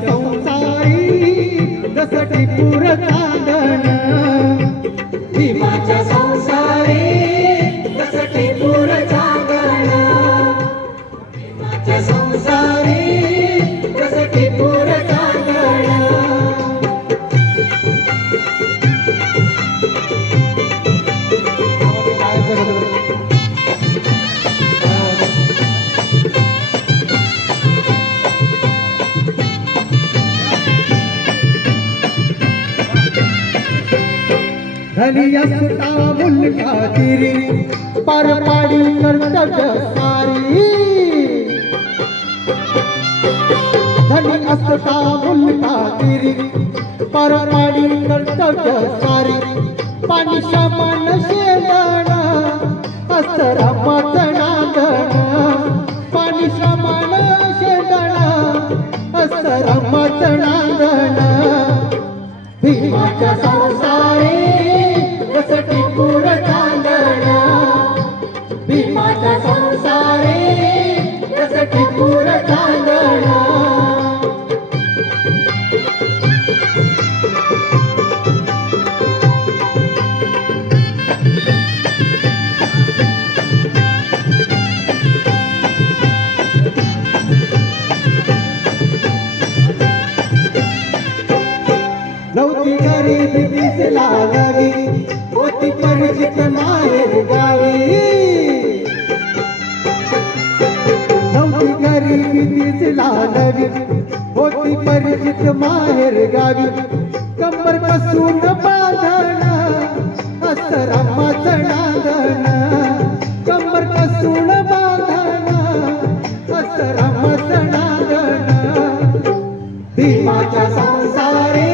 संसारी जसटी पुर चांदण. भीमाच्या धनिया सुटा मुलगा तिरी पर पाडी कर्तव्य सारी. धनी असता मुलगा तिरी पर पाडी कर्तव्य सारी. पाणी समान शेंदण असरा मतनादण पाणी समान शेंदण असरा मतनादण भीमाच्या संसारी नव्हती गरीबी दिसला नवी होती परिचित माहेर गावी. नव्हती गरीबी दिसला नवी होती परिचित माहेर गावी. कंबर कसून बांधण असरामाचं नांदण कंबर कसून बांधण असरामाचं नांदण भीमाच्या संसारी.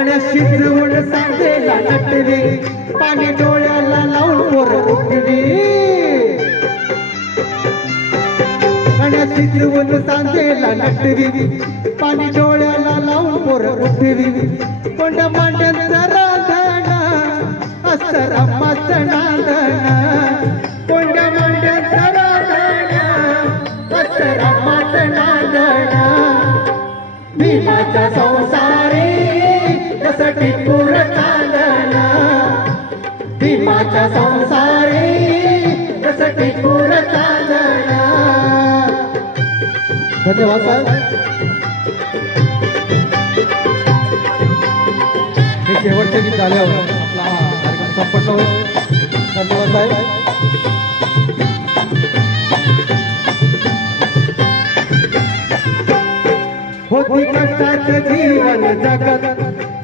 कण्या शिजवून सांगेला नटवी पाणी डोळ्याला लावून पोर उठवी कण्या शिजवून सांगेला नटवी पाणी डोळ्याला लावून पोर उठवी कोंड मांड्यांचं राधण असं रमाचं कोंड मांड्यांचं राधण असं रमाचं मी माझ्या कसटी पुर चांदण भीमाच्या संसारी कसटी पुर चांदण धन्यवाद साहेब हे शेवटचे गीत झाल्यावर आपला कार्यक्रम संपन्न होईल. धन्यवाद साहेब होती कष्टाचं जीवन जगत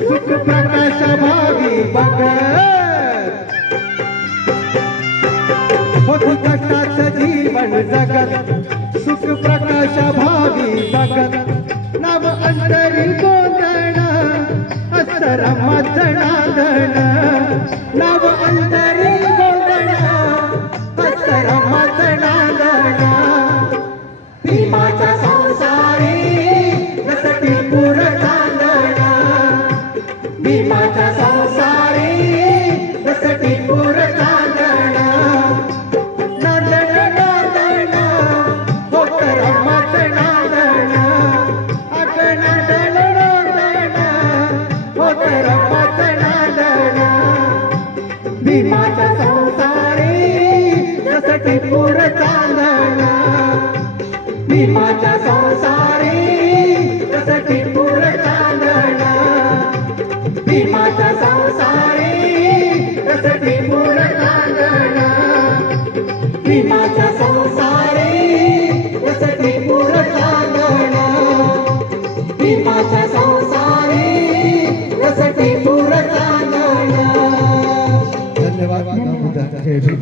सुख प्रकाश भावी बघत होती जीवन जगत. सुख प्रकाश भावी बघत. नव अंतरी गोंधण असर नांदण नव भीमाच्या संसारी कसटी पुर चांदण. भीमाच्या संसारी कसटी पुर चांदण. भीमाच्या संसारी कसटी पुर मी माझ्या संसारे कसटी पुर चांदण. मी माझ्या ಇದ್ರು